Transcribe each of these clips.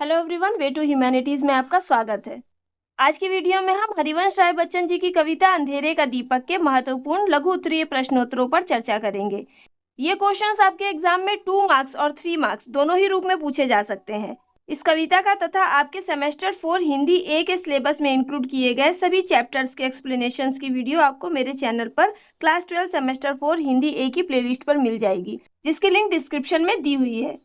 Hello everyone, way to humanities में आपका स्वागत है। आज की वीडियो में हम हरिवंश राय बच्चन जी की कविता अंधेरे का दीपक के महत्वपूर्ण लघु उत्तरीय प्रश्नोत्तरों पर चर्चा करेंगे। ये क्वेश्चंस आपके एग्जाम में 2 मार्क्स और 3 मार्क्स दोनों ही रूप में पूछे जा सकते हैं। इस कविता का तथा आपके सेमेस्टर 4 हिंदी ए के सिलेबस में इंक्लूड किए गए सभी चैप्टर्स के एक्सप्लेनेशंस की वीडियो आपको मेरे चैनल पर क्लास 12 सेमेस्टर 4 हिंदी ए की प्लेलिस्ट पर मिल जाएगी, जिसकी लिंक डिस्क्रिप्शन में दी हुई है।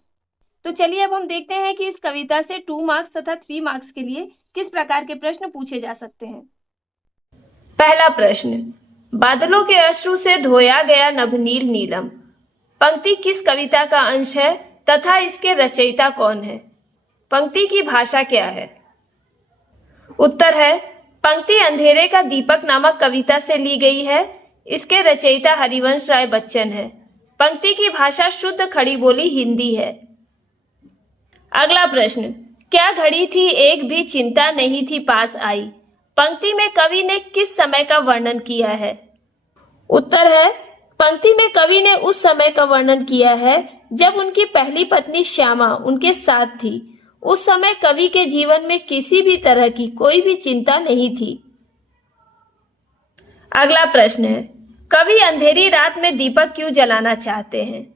तो चलिए अब हम देखते हैं कि इस कविता से 2 मार्क्स तथा 3 मार्क्स के लिए किस प्रकार के प्रश्न पूछे जा सकते हैं। पहला प्रश्न, बादलों के अश्रु से धोया गया नभनील नीलम। पंक्ति किस कविता का अंश है तथा इसके रचयिता कौन है? पंक्ति की भाषा क्या है? उत्तर है, पंक्ति अंधेरे का दीपक नामक कविता से ली गई है। इसके रचयिता हरिवंश राय बच्चन है। पंक्ति की भाषा शुद्ध खड़ी बोली हिंदी है। अगला प्रश्न, क्या घड़ी थी एक भी चिंता नहीं थी पास आई। पंक्ति में कवि ने किस समय का वर्णन किया है? उत्तर है, पंक्ति में कवि ने उस समय का वर्णन किया है जब उनकी पहली पत्नी श्यामा उनके साथ थी। उस समय कवि के जीवन में किसी भी तरह की कोई भी चिंता नहीं थी। अगला प्रश्न है, कवि अंधेरी रात में दीपक क्यों जलाना चाहते हैं?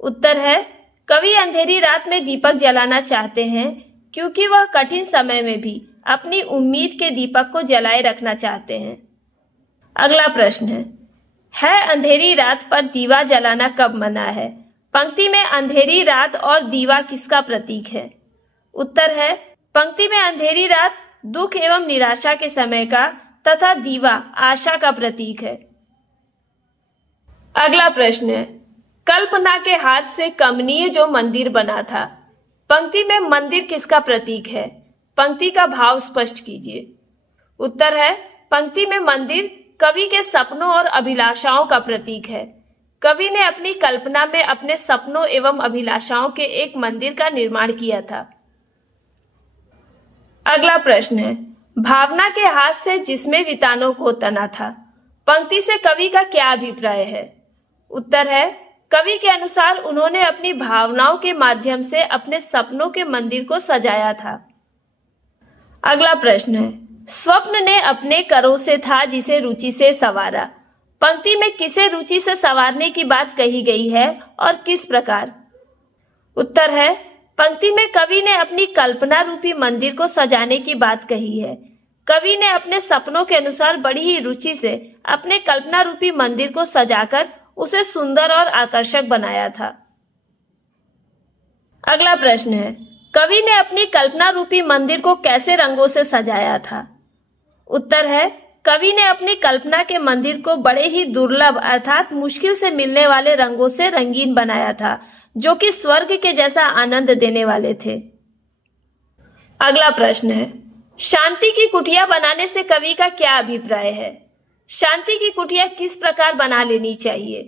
उत्तर है, कवि अंधेरी रात में दीपक जलाना चाहते हैं क्योंकि वह कठिन समय में भी अपनी उम्मीद के दीपक को जलाए रखना चाहते हैं। अगला प्रश्न है अंधेरी रात पर दीवा जलाना कब मना है? पंक्ति में अंधेरी रात और दीवा किसका प्रतीक है? उत्तर है, पंक्ति में अंधेरी रात दुख एवं निराशा के समय का तथा दीवा आशा का प्रतीक है। अगला प्रश्न है, कल्पना के हाथ से कमनीय जो मंदिर बना था। पंक्ति में मंदिर किसका प्रतीक है? पंक्ति का भाव स्पष्ट कीजिए। उत्तर है, पंक्ति में मंदिर कवि के सपनों और अभिलाषाओं का प्रतीक है। कवि ने अपनी कल्पना में अपने सपनों एवं अभिलाषाओं के एक मंदिर का निर्माण किया था। अगला प्रश्न है, भावना के हाथ से जिसमें वितानों को तना था। पंक्ति से कवि का क्या अभिप्राय है? उत्तर है, कवि के अनुसार उन्होंने अपनी भावनाओं के माध्यम से अपने सपनों के मंदिर को सजाया था। अगला प्रश्न है, स्वप्न ने अपने करों से था जिसे रुचि से संवारा। पंक्ति में किसे रुचि से संवारने की बात कही गई है और किस प्रकार? उत्तर है, पंक्ति में कवि ने अपनी कल्पना रूपी मंदिर को सजाने की बात कही है। कवि ने अपने सपनों के अनुसार बड़ी ही रुचि से अपने कल्पना रूपी मंदिर को सजाकर उसे सुंदर और आकर्षक बनाया था। अगला प्रश्न है, कवि ने अपनी कल्पना रूपी मंदिर को कैसे रंगों से सजाया था? उत्तर है, कवि ने अपनी कल्पना के मंदिर को बड़े ही दुर्लभ अर्थात मुश्किल से मिलने वाले रंगों से रंगीन बनाया था, जो कि स्वर्ग के जैसा आनंद देने वाले थे। अगला प्रश्न है, शांति की कुटिया बनाने से कवि का क्या अभिप्राय है? शांति की कुटिया किस प्रकार बना लेनी चाहिए?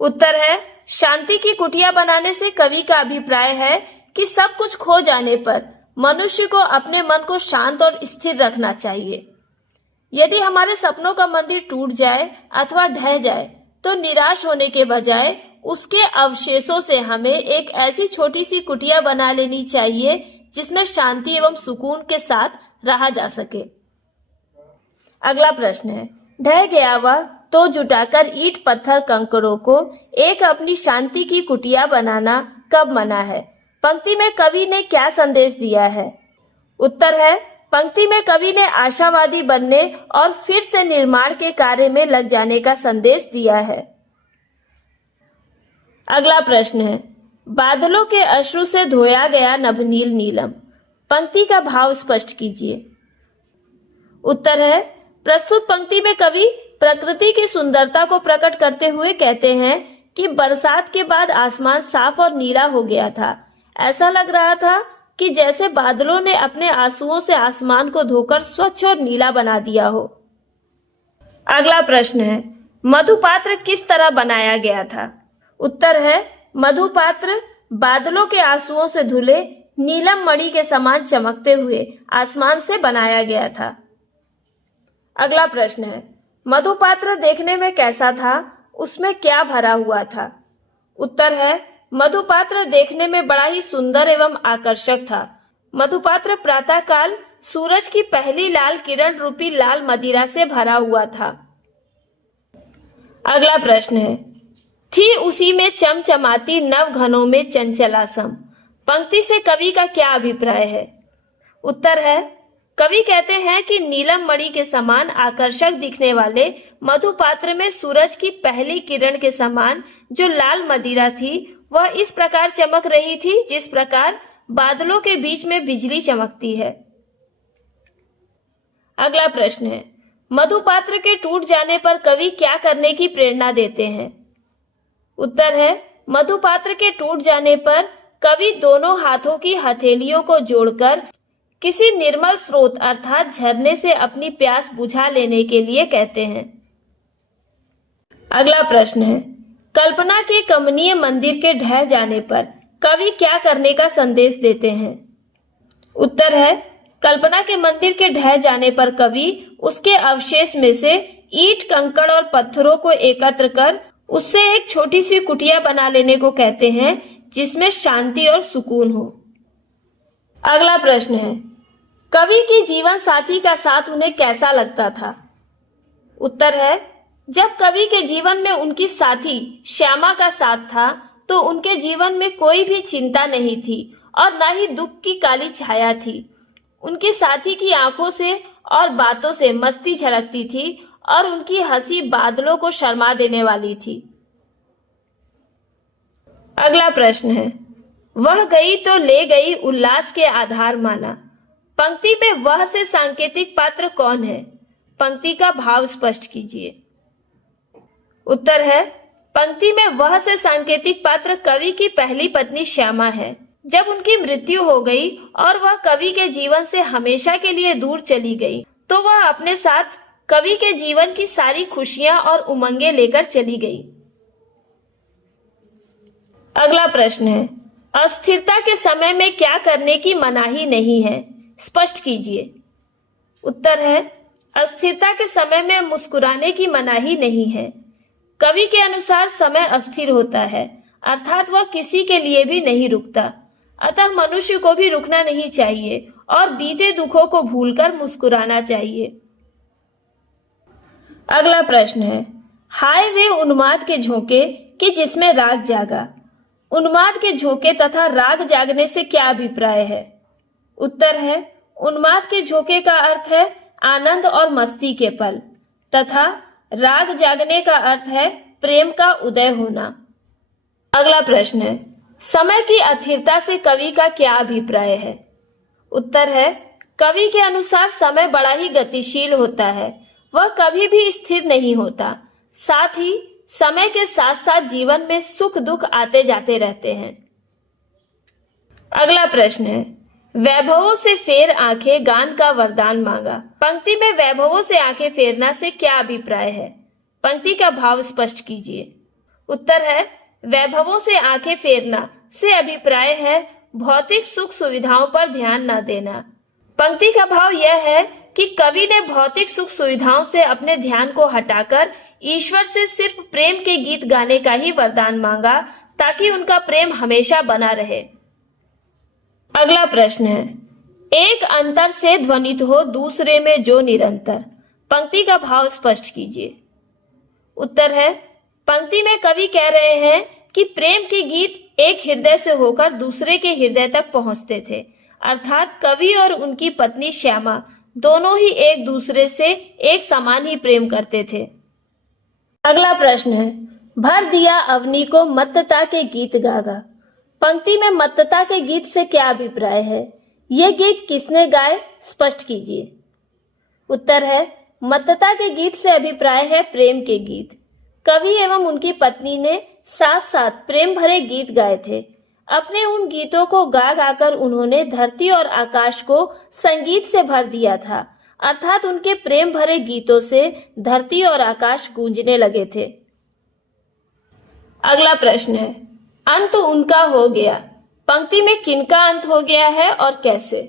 उत्तर है, शांति की कुटिया बनाने से कवि का अभिप्राय है कि सब कुछ खो जाने पर मनुष्य को अपने मन को शांत और स्थिर रखना चाहिए। यदि हमारे सपनों का मंदिर टूट जाए अथवा ढह जाए तो निराश होने के बजाय उसके अवशेषों से हमें एक ऐसी छोटी सी कुटिया बना लेनी चाहिए जिसमें शांति एवं सुकून के साथ रहा जा सके। अगला प्रश्न है, ढह गया वह तो जुटाकर ईंट पत्थर कंकरों को एक अपनी शांति की कुटिया बनाना कब मना है? पंक्ति में कवि ने क्या संदेश दिया है? उत्तर है, पंक्ति में कवि ने आशावादी बनने और फिर से निर्माण के कार्य में लग जाने का संदेश दिया है। अगला प्रश्न है, बादलों के अश्रु से धोया गया नभनील नीलम। पंक्ति का भाव स्पष्ट कीजिए। उत्तर है, प्रस्तुत पंक्ति में कवि प्रकृति की सुंदरता को प्रकट करते हुए कहते हैं कि बरसात के बाद आसमान साफ और नीला हो गया था। ऐसा लग रहा था कि जैसे बादलों ने अपने आंसुओं से आसमान को धोकर स्वच्छ और नीला बना दिया हो। अगला प्रश्न है, मधुपात्र किस तरह बनाया गया था? उत्तर है, मधुपात्र बादलों के आंसुओं से धुले नीलम मणि के समान चमकते हुए आसमान से बनाया गया था। अगला प्रश्न है, मधुपात्र देखने में कैसा था? उसमें क्या भरा हुआ था? उत्तर है, मधुपात्र देखने में बड़ा ही सुंदर एवं आकर्षक था। मधुपात्र प्रातःकाल सूरज की पहली लाल किरण रूपी लाल मदिरा से भरा हुआ था। अगला प्रश्न है, थी उसी में चमचमाती नव घनों में चंचलासम। पंक्ति से कवि का क्या अभिप्राय है? उत्तर है, कवि कहते हैं कि नीलम मणि के समान आकर्षक दिखने वाले मधुपात्र में सूरज की पहली किरण के समान जो लाल मदिरा थी वह इस प्रकार चमक रही थी जिस प्रकार बादलों के बीच में बिजली चमकती है। अगला प्रश्न है, मधुपात्र के टूट जाने पर कवि क्या करने की प्रेरणा देते हैं? उत्तर है, मधुपात्र के टूट जाने पर कवि दोनों हाथों की हथेलियों को जोड़कर किसी निर्मल स्रोत अर्थात झरने से अपनी प्यास बुझा लेने के लिए कहते हैं। अगला प्रश्न है, कल्पना के कमनीय मंदिर के ढह जाने पर कवि क्या करने का संदेश देते हैं? उत्तर है, कल्पना के मंदिर के ढह जाने पर कवि उसके अवशेष में से ईंट, कंकड़ और पत्थरों को एकत्र कर उससे एक छोटी सी कुटिया बना लेने को कहते हैं जिसमें शांति और सुकून हो। अगला प्रश्न है, कवि की जीवन साथी का साथ उन्हें कैसा लगता था? उत्तर है, जब कवि के जीवन में उनकी साथी श्यामा का साथ था तो उनके जीवन में कोई भी चिंता नहीं थी और न ही दुख की काली छाया थी। उनकी साथी की आंखों से और बातों से मस्ती झलकती थी और उनकी हंसी बादलों को शर्मा देने वाली थी। अगला प्रश्न है, वह गई तो ले गई उल्लास के आधार माना। पंक्ति में वह से सांकेतिक पात्र कौन है? पंक्ति का भाव स्पष्ट कीजिए। उत्तर है, पंक्ति में वह से सांकेतिक पात्र कवि की पहली पत्नी श्यामा है। जब उनकी मृत्यु हो गई और वह कवि के जीवन से हमेशा के लिए दूर चली गई तो वह अपने साथ कवि के जीवन की सारी खुशियां और उमंगें लेकर चली गई। अगला प्रश्न है, अस्थिरता के समय में क्या करने की मनाही नहीं है? स्पष्ट कीजिए। उत्तर है, अस्थिरता के समय में मुस्कुराने की मनाही नहीं है। कवि के अनुसार समय अस्थिर होता है अर्थात वह किसी के लिए भी नहीं रुकता, अतः मनुष्य को भी रुकना नहीं चाहिए और बीते दुखों को भूलकर मुस्कुराना चाहिए। अगला प्रश्न है, हाय वे उन्माद के झोंके कि जिसमें राग जागा। उन्माद के झोंके तथा राग जागने से क्या अभिप्राय है? उत्तर है, उन्माद के झोंके का अर्थ है आनंद और मस्ती के पल तथा राग जागने का अर्थ है प्रेम का उदय होना। अगला प्रश्न है, समय की अस्थिरता से कवि का क्या अभिप्राय है? उत्तर है, कवि के अनुसार समय बड़ा ही गतिशील होता है, वह कभी भी स्थिर नहीं होता। साथ ही समय के साथ साथ जीवन में सुख दुख आते जाते रहते हैं। अगला प्रश्न है, वैभवों से फेर आंखें गान का वरदान मांगा। पंक्ति में वैभवों से आंखें फेरना से क्या अभिप्राय है? पंक्ति का भाव स्पष्ट कीजिए। उत्तर है, वैभवों से आंखें फेरना से अभिप्राय है भौतिक सुख सुविधाओं पर ध्यान न देना। पंक्ति का भाव यह है कि कवि ने भौतिक सुख सुविधाओं से अपने ध्यान को हटाकर ईश्वर से सिर्फ प्रेम के गीत गाने का ही वरदान मांगा ताकि उनका प्रेम हमेशा बना रहे। अगला प्रश्न है, एक अंतर से ध्वनित हो दूसरे में जो निरंतर। पंक्ति का भाव स्पष्ट कीजिए। उत्तर है, पंक्ति में कवि कह रहे हैं कि प्रेम के गीत एक हृदय से होकर दूसरे के हृदय तक पहुंचते थे, अर्थात कवि और उनकी पत्नी श्यामा दोनों ही एक दूसरे से एक समान ही प्रेम करते थे। अगला प्रश्न है, भर दिया अवनी को मत्तता के गीत गागा। पंक्ति में मत्तता के गीत से क्या अभिप्राय है? ये गीत किसने गाए? स्पष्ट कीजिए। उत्तर है, मत्तता के गीत से अभिप्राय है प्रेम के गीत। कवि एवं उनकी पत्नी ने साथ साथ प्रेम भरे गीत गाए थे। अपने उन गीतों को गा गाकर उन्होंने धरती और आकाश को संगीत से भर दिया था, अर्थात उनके प्रेम भरे गीतों से धरती और आकाश गूंजने लगे थे। अगला प्रश्न है, अंत उनका हो गया। पंक्ति में किनका अंत हो गया है और कैसे?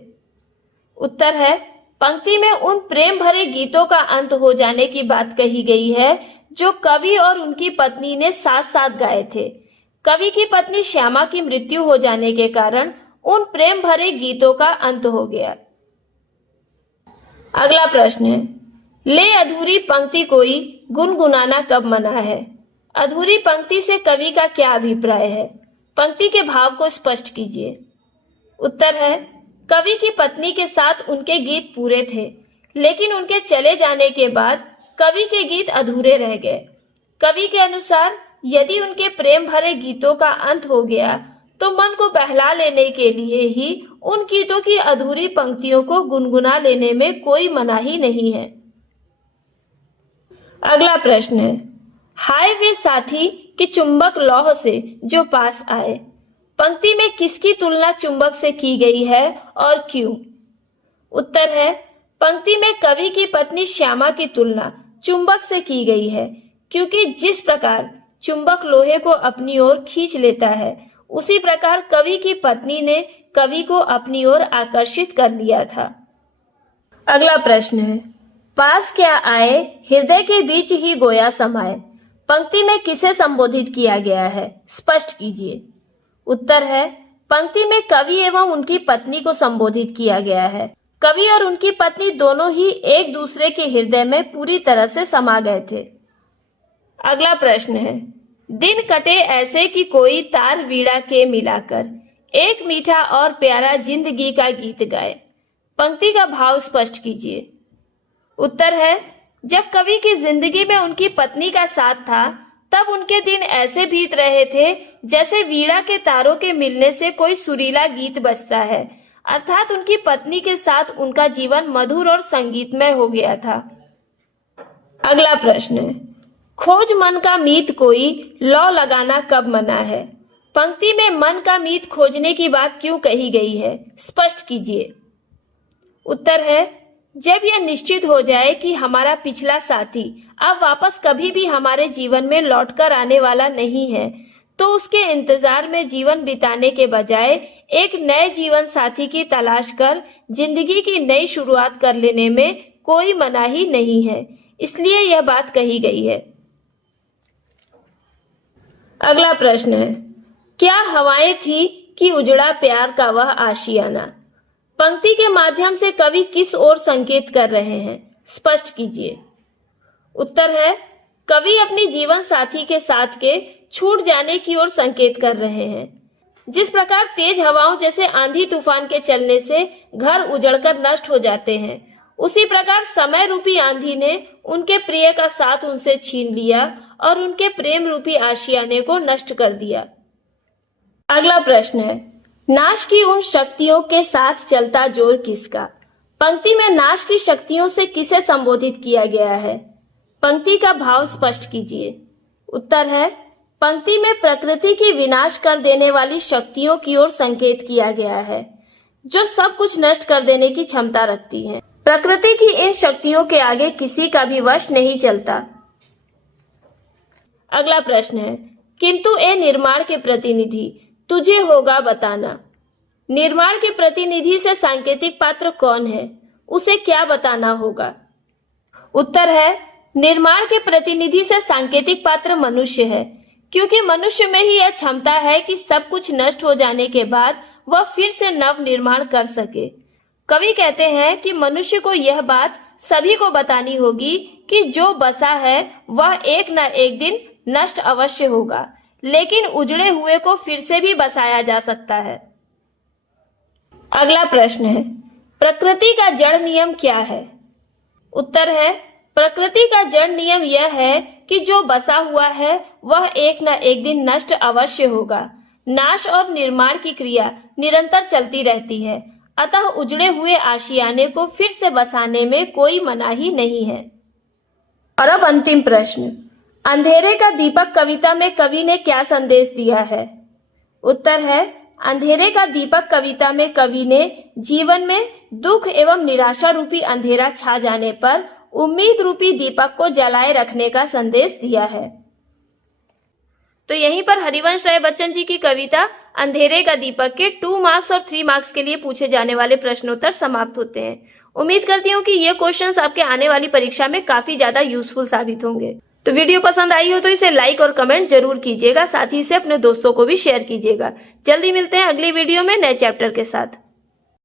उत्तर है, पंक्ति में उन प्रेम भरे गीतों का अंत हो जाने की बात कही गई है जो कवि और उनकी पत्नी ने साथ साथ गाए थे। कवि की पत्नी श्यामा की मृत्यु हो जाने के कारण उन प्रेम भरे गीतों का अंत हो गया। अगला प्रश्न है, ले अधूरी पंक्ति कोई गुनगुनाना कब मना है। अधूरी पंक्ति से कवि का क्या अभिप्राय है? पंक्ति के भाव को स्पष्ट कीजिए। उत्तर है, कवि की पत्नी के साथ उनके गीत पूरे थे, लेकिन उनके चले जाने के बाद कवि के गीत अधूरे रह गए। कवि के अनुसार यदि उनके प्रेम भरे गीतों का अंत हो गया तो मन को बहला लेने के लिए ही उन गीतों की अधूरी पंक्तियों को गुनगुना लेने में कोई मनाही नहीं है। अगला प्रश्न है, हाय वे साथी कि चुंबक लौह से जो पास आए। पंक्ति में किसकी तुलना चुंबक से की गई है और क्यों? उत्तर है, पंक्ति में कवि की पत्नी श्यामा की तुलना चुंबक से की गई है, क्योंकि जिस प्रकार चुंबक लोहे को अपनी ओर खींच लेता है, उसी प्रकार कवि की पत्नी ने कवि को अपनी ओर आकर्षित कर लिया था। अगला प्रश्न है, पास क्या आए हृदय के बीच ही गोया समाए। पंक्ति में किसे संबोधित किया गया है? स्पष्ट कीजिए। उत्तर है, पंक्ति में कवि एवं उनकी पत्नी को संबोधित किया गया है। कवि और उनकी पत्नी दोनों ही एक दूसरे के हृदय में पूरी तरह से समा गए थे। अगला प्रश्न है, दिन कटे ऐसे कि कोई तार वीणा के मिलाकर एक मीठा और प्यारा जिंदगी का गीत गाए। पंक्ति का भाव स्पष्ट कीजिए। उत्तर है, जब कवि की जिंदगी में उनकी पत्नी का साथ था, तब उनके दिन ऐसे बीत रहे थे जैसे वीणा के तारों के मिलने से कोई सुरीला गीत बजता है, अर्थात उनकी पत्नी के साथ उनका जीवन मधुर और संगीतमय हो गया था। अगला प्रश्न है, खोज मन का मीत कोई लौ लगाना कब मना है। पंक्ति में मन का मीत खोजने की बात क्यों कही गई है? स्पष्ट कीजिए। उत्तर है, जब यह निश्चित हो जाए कि हमारा पिछला साथी अब वापस कभी भी हमारे जीवन में लौटकर आने वाला नहीं है, तो उसके इंतजार में जीवन बिताने के बजाय एक नए जीवन साथी की तलाश कर जिंदगी की नई शुरुआत कर लेने में कोई मनाही नहीं है, इसलिए यह बात कही गई है। अगला प्रश्न है, क्या हवाएं थी कि उजड़ा प्यार का वह आशियाना। पंक्ति के माध्यम से कवि किस ओर संकेत कर रहे हैं? स्पष्ट कीजिए। उत्तर है, कवि अपनी जीवन साथी के साथ के छूट जाने की ओर संकेत कर रहे हैं। जिस प्रकार तेज हवाओं जैसे आंधी तूफान के चलने से घर उजड़कर नष्ट हो जाते हैं, उसी प्रकार समय रूपी आंधी ने उनके प्रिय का साथ उनसे छीन लिया और उनके प्रेम रूपी आशियाने को नष्ट कर दिया। अगला प्रश्न है, नाश की उन शक्तियों के साथ चलता जोर किसका। पंक्ति में नाश की शक्तियों से किसे संबोधित किया गया है? पंक्ति का भाव स्पष्ट कीजिए। उत्तर है, पंक्ति में प्रकृति की विनाश कर देने वाली शक्तियों की ओर संकेत किया गया है, जो सब कुछ नष्ट कर देने की क्षमता रखती हैं। प्रकृति की इन शक्तियों के आगे किसी का भी वश नहीं चलता। अगला प्रश्न है, किंतु ए निर्माण के प्रतिनिधि तुझे होगा बताना। निर्माण के प्रतिनिधि से सांकेतिक पात्र कौन है? उसे क्या बताना होगा? उत्तर है, निर्माण के प्रतिनिधि से सांकेतिक पात्र मनुष्य है, क्योंकि मनुष्य में ही यह क्षमता है कि सब कुछ नष्ट हो जाने के बाद वह फिर से नव निर्माण कर सके। कवि कहते हैं कि मनुष्य को यह बात सभी को बतानी होगी कि जो बसा है वह एक न एक दिन नष्ट अवश्य होगा, लेकिन उजड़े हुए को फिर से भी बसाया जा सकता है। अगला प्रश्न है, प्रकृति का जड़ नियम क्या है? उत्तर है, प्रकृति का जड़ नियम यह है कि जो बसा हुआ है वह एक न एक दिन नष्ट अवश्य होगा। नाश और निर्माण की क्रिया निरंतर चलती रहती है, अतः उजड़े हुए आशियाने को फिर से बसाने में कोई मनाही नहीं है। और अब अंतिम प्रश्न, अंधेरे का दीपक कविता में कवि ने क्या संदेश दिया है? उत्तर है, अंधेरे का दीपक कविता में कवि ने जीवन में दुख एवं निराशा रूपी अंधेरा छा जाने पर उम्मीद रूपी दीपक को जलाए रखने का संदेश दिया है। तो यहीं पर हरिवंश राय बच्चन जी की कविता अंधेरे का दीपक के 2 मार्क्स और 3 मार्क्स के लिए पूछे जाने वाले प्रश्नोत्तर समाप्त होते हैं। उम्मीद करती हूँ कि ये क्वेश्चंस आपके आने वाली परीक्षा में काफी ज्यादा यूजफुल साबित होंगे। तो वीडियो पसंद आई हो तो इसे लाइक और कमेंट जरूर कीजिएगा, साथ ही इसे अपने दोस्तों को भी शेयर कीजिएगा। जल्दी मिलते हैं अगली वीडियो में नए चैप्टर के साथ।